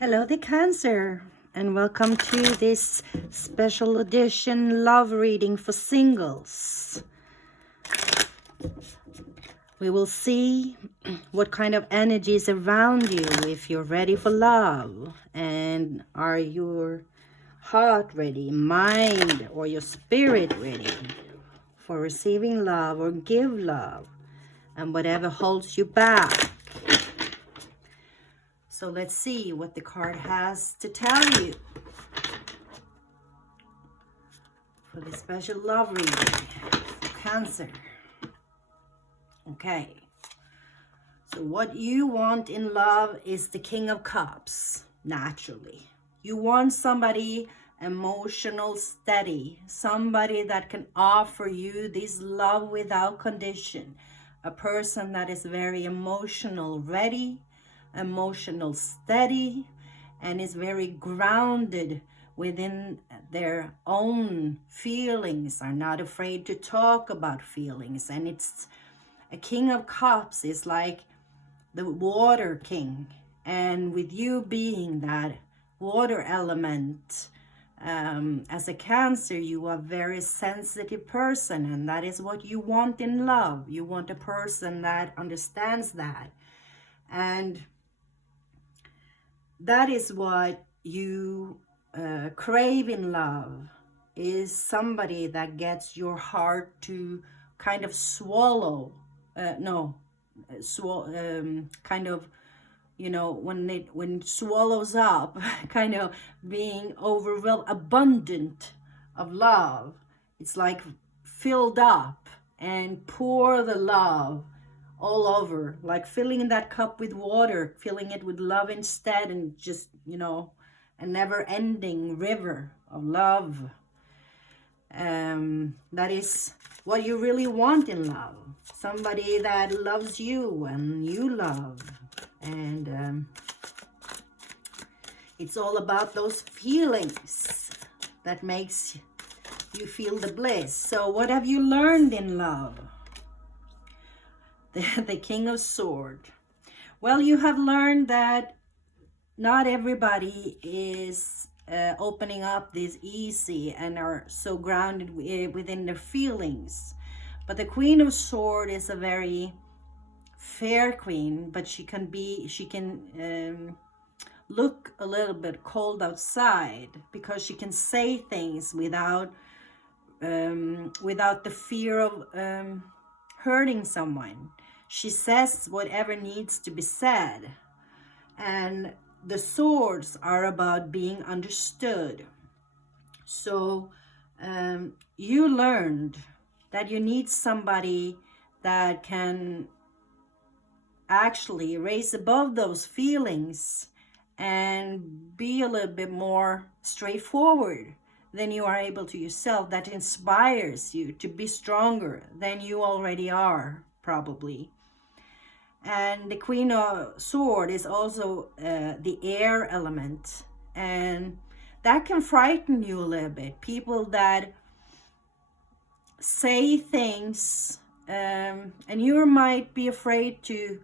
Hello, the Cancer, and welcome to this special edition love reading for singles. We will see what kind of energy is around you, if you're ready for love, and are your heart ready, mind or your spirit ready for receiving love or give love, and whatever holds you back. So let's see what the card has to tell you for the special love reading for Cancer. Okay, so what you want in love is the King of Cups, naturally. You want somebody emotional, steady, somebody that can offer you this love without condition, a person that is very emotional ready, emotional steady, and is very grounded within their own feelings, are not afraid to talk about feelings. And it's a King of Cups is like the water king, and with you being that water element, as a Cancer, you are a very sensitive person, and that is what you want in love. You want a person that understands that, and that is what you crave in love, is somebody that gets your heart to kind of swallow, kind of, you know, when it swallows up, kind of being overwhelmed, abundant of love. It's like filled up and pour the love all over, like filling that cup with water, filling it with love instead, and just, you know, a never-ending river of love. That is what you really want in love. Somebody that loves you and you love. And it's all about those feelings that makes you feel the bliss. So what have you learned in love? The King of Swords. Well, you have learned that not everybody is opening up this easy and are so grounded within their feelings. But the Queen of Swords is a very fair queen, but she can look a little bit cold outside, because she can say things without the fear of hurting someone. She says whatever needs to be said, and the swords are about being understood. So you learned that you need somebody that can actually raise above those feelings and be a little bit more straightforward than you are able to yourself, that inspires you to be stronger than you already are, probably. And the Queen of Swords is also the air element, and that can frighten you a little bit. People that say things, and you might be afraid to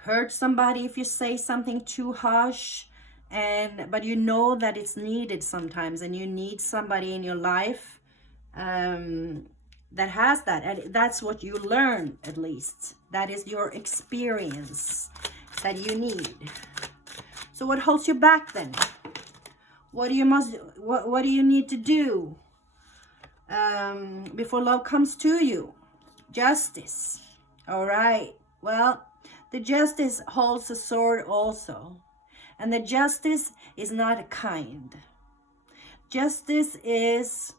hurt somebody if you say something too harsh, but you know that it's needed sometimes, and you need somebody in your life that has that, and that's what you learn. At least that is your experience that you need. So what holds you back then? What do you need to do before love comes to you? Justice. All right, well, the Justice holds a sword also, and the Justice is not kind. Justice is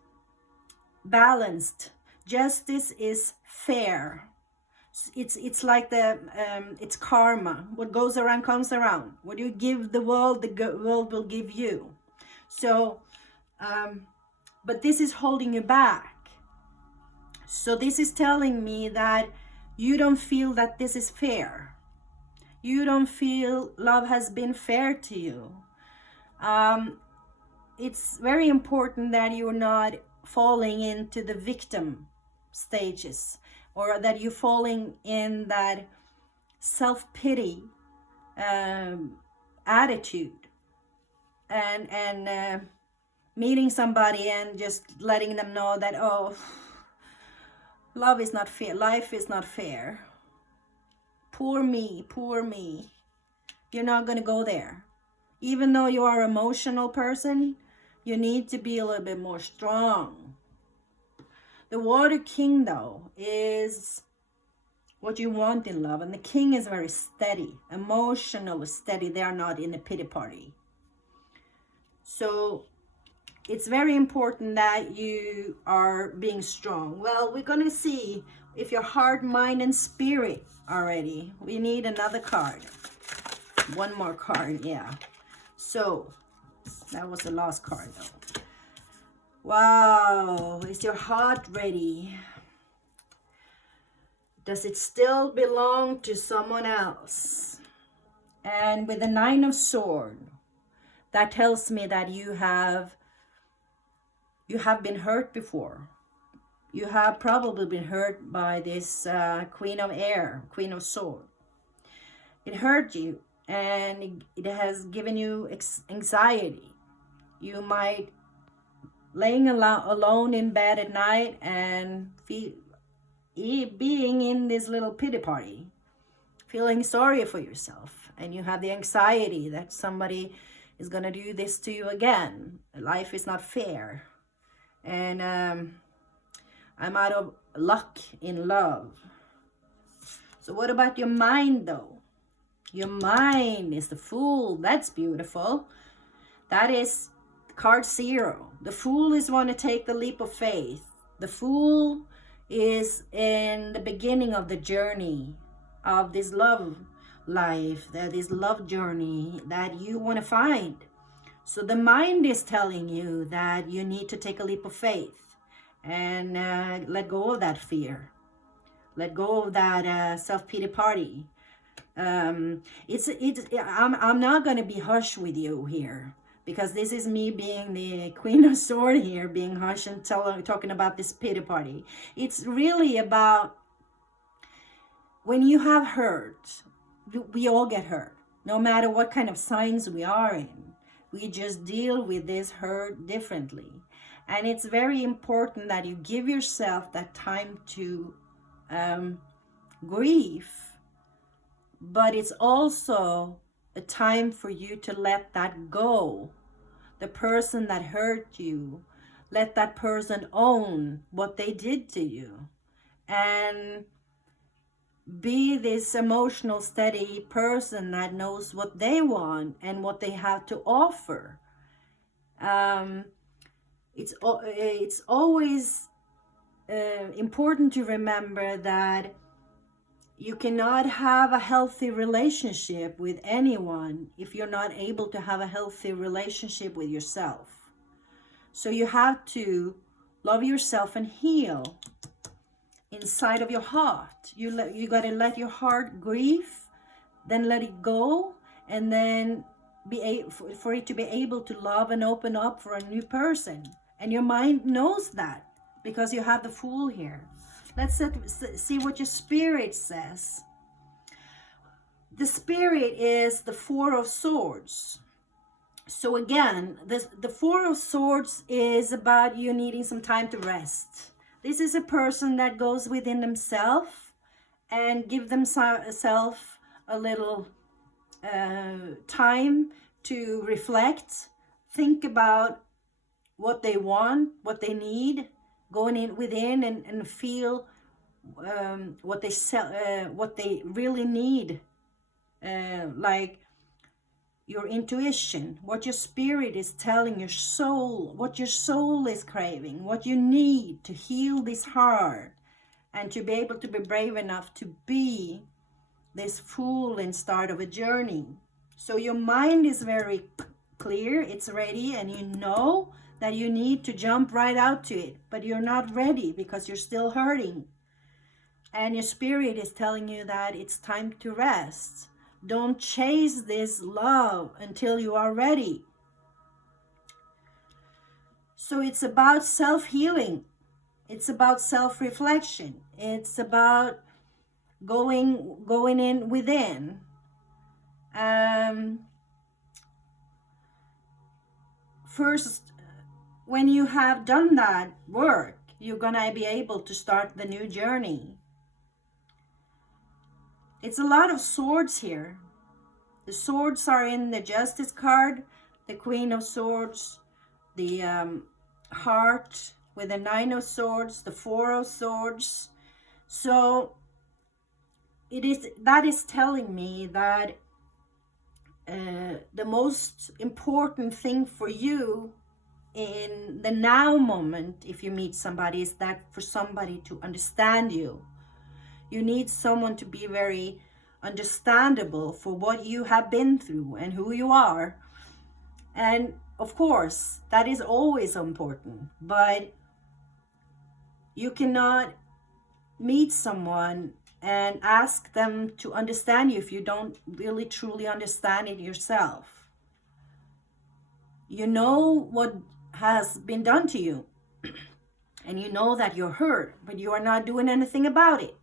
balanced. Justice is fair. It's like it's karma. What goes around comes around. What you give the world world will give you. So, but this is holding you back. So this is telling me that you don't feel that this is fair. You don't feel love has been fair to you. It's very important that you're not falling into the victim stages, or that you're falling in that self-pity attitude, and meeting somebody and just letting them know that, oh, love is not fair, life is not fair, poor me, poor me. You're not going to go there. Even though you are an emotional person, you need to be a little bit more strong. The Water King, though, is what you want in love. And the King is very steady, emotional, steady. They are not in a pity party. So it's very important that you are being strong. Well, we're going to see if your heart, mind, and spirit are ready. We need another card. One more card, yeah. So that was the last card, though. Wow, is your heart ready? Does it still belong to someone else? And with the Nine of Swords, that tells me that you have been hurt before. You have probably been hurt by this Queen of Air, Queen of Swords. It hurt you, and it has given you anxiety. You might laying alone in bed at night and being in this little pity party, feeling sorry for yourself, and you have the anxiety that somebody is going to do this to you again. Life is not fair, and I'm out of luck in love. So what about your mind, though? Your mind is the Fool. That's beautiful. That is card 0. The Fool is want to take the leap of faith. The Fool is in the beginning of the journey of this love life, that is love journey that you want to find. So the mind is telling you that you need to take a leap of faith and let go of that fear. Let go of that self-pity party. I'm not going to be harsh with you here, because this is me being the Queen of Swords here, being harsh and talking about this pity party. It's really about when you have hurt. We all get hurt, no matter what kind of signs we are in. We just deal with this hurt differently. And it's very important that you give yourself that time to grieve. But it's also a time for you to let that go. The person that hurt you, let that person own what they did to you. And be this emotional, steady person that knows what they want and what they have to offer. It's always important to remember that you cannot have a healthy relationship with anyone if you're not able to have a healthy relationship with yourself. So you have to love yourself and heal inside of your heart. You got to let your heart grieve, then let it go, and then for it to be able to love and open up for a new person. And your mind knows that because you have the Fool here. Let's see what your spirit says. The spirit is the Four of Swords. So again, the Four of Swords is about you needing some time to rest. This is a person that goes within themselves and give themselves a little time to reflect, think about what they want, what they need, going in within and feel what they really need, like your intuition, what your spirit is telling your soul, what your soul is craving, what you need to heal this heart, and to be able to be brave enough to be this Fool and start of a journey. So your mind is very clear, it's ready, and you know that you need to jump right out to it, but you're not ready because you're still hurting. And your spirit is telling you that it's time to rest. Don't chase this love until you are ready. So it's about self-healing. It's about self-reflection. It's about going in within First, when you have done that work, you're gonna be able to start the new journey. It's a lot of swords here. The swords are in the Justice card, the Queen of Swords, the heart with the Nine of Swords, the Four of Swords. So that is telling me that the most important thing for you in the now moment, if you meet somebody, is that for somebody to understand you. You need someone to be very understandable for what you have been through and who you are. And of course, that is always important, but you cannot meet someone and ask them to understand you if you don't really truly understand it yourself. You know what has been done to you, and you know that you're hurt, but you are not doing anything about it.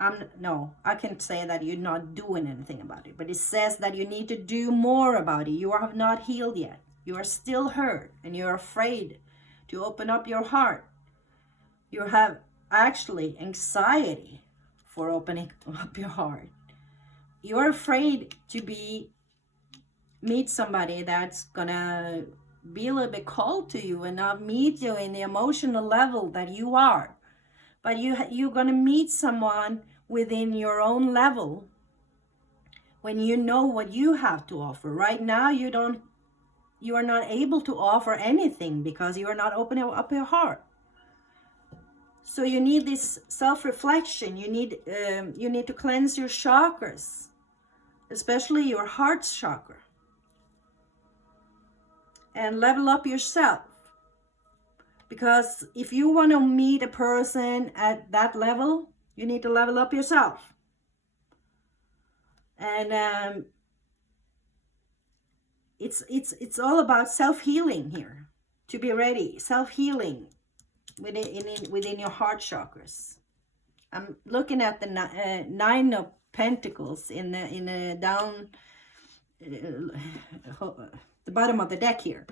I can't say that you're not doing anything about it, but it says that you need to do more about it. You have not healed yet. You are still hurt, and you're afraid to open up your heart. You have actually anxiety for opening up your heart. You're afraid to meet somebody that's gonna be a little bit cold to you and not meet you in the emotional level that you are. But you're gonna meet someone within your own level when you know what you have to offer. Right now, you are not able to offer anything because you are not opening up your heart. So you need this self-reflection. You need to cleanse your chakras, especially your heart chakra, and level up yourself. Because if you want to meet a person at that level, you need to level up yourself. And it's all about self-healing here. To be ready, self-healing within your heart chakras. I'm looking at the Nine of Pentacles in the down the bottom of the deck here,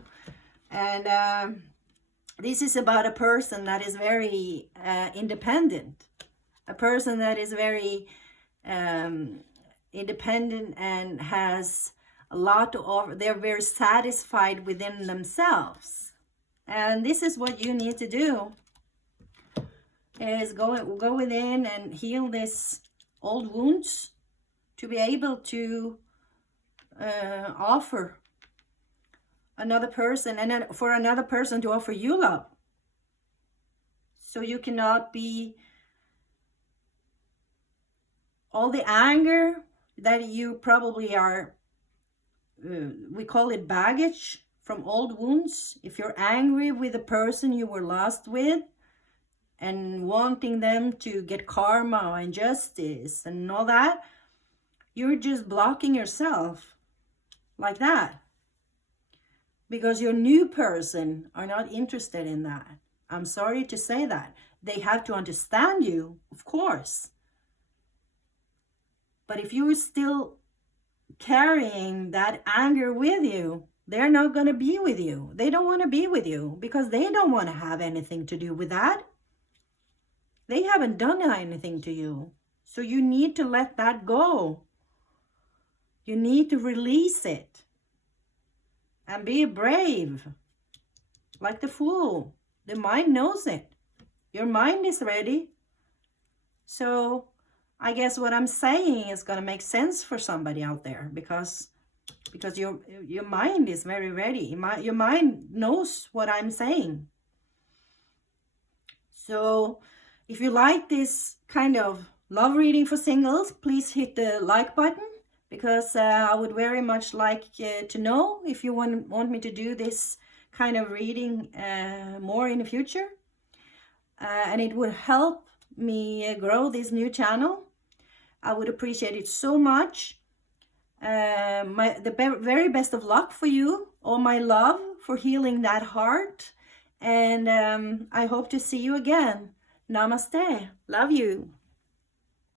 and this is about a person that is very independent, a person that is very independent and has a lot to offer. They're very satisfied within themselves. And this is what you need to do, is go within and heal this old wounds to be able to offer another person, and then for another person to offer you love. So you cannot be all the anger that you probably are, we call it baggage from old wounds. If you're angry with the person you were lost with and wanting them to get karma and justice and all that, you're just blocking yourself like that, because your new person are not interested in that. I'm sorry to say that. They have to understand you, of course. But if you're still carrying that anger with you, they're not going to be with you. They don't want to be with you because they don't want to have anything to do with that. They haven't done anything to you. So you need to let that go. You need to release it. And be brave. Like the Fool. The mind knows it. Your mind is ready. So I guess what I'm saying is going to make sense for somebody out there, because your mind is very ready. Your mind knows what I'm saying. So if you like this kind of love reading for singles, please hit the like button, because I would very much like to know if you want me to do this kind of reading more in the future. And it would help me grow this new channel. I would appreciate it so much. The very best of luck for you. All my love for healing that heart. And I hope to see you again. Namaste. Love you.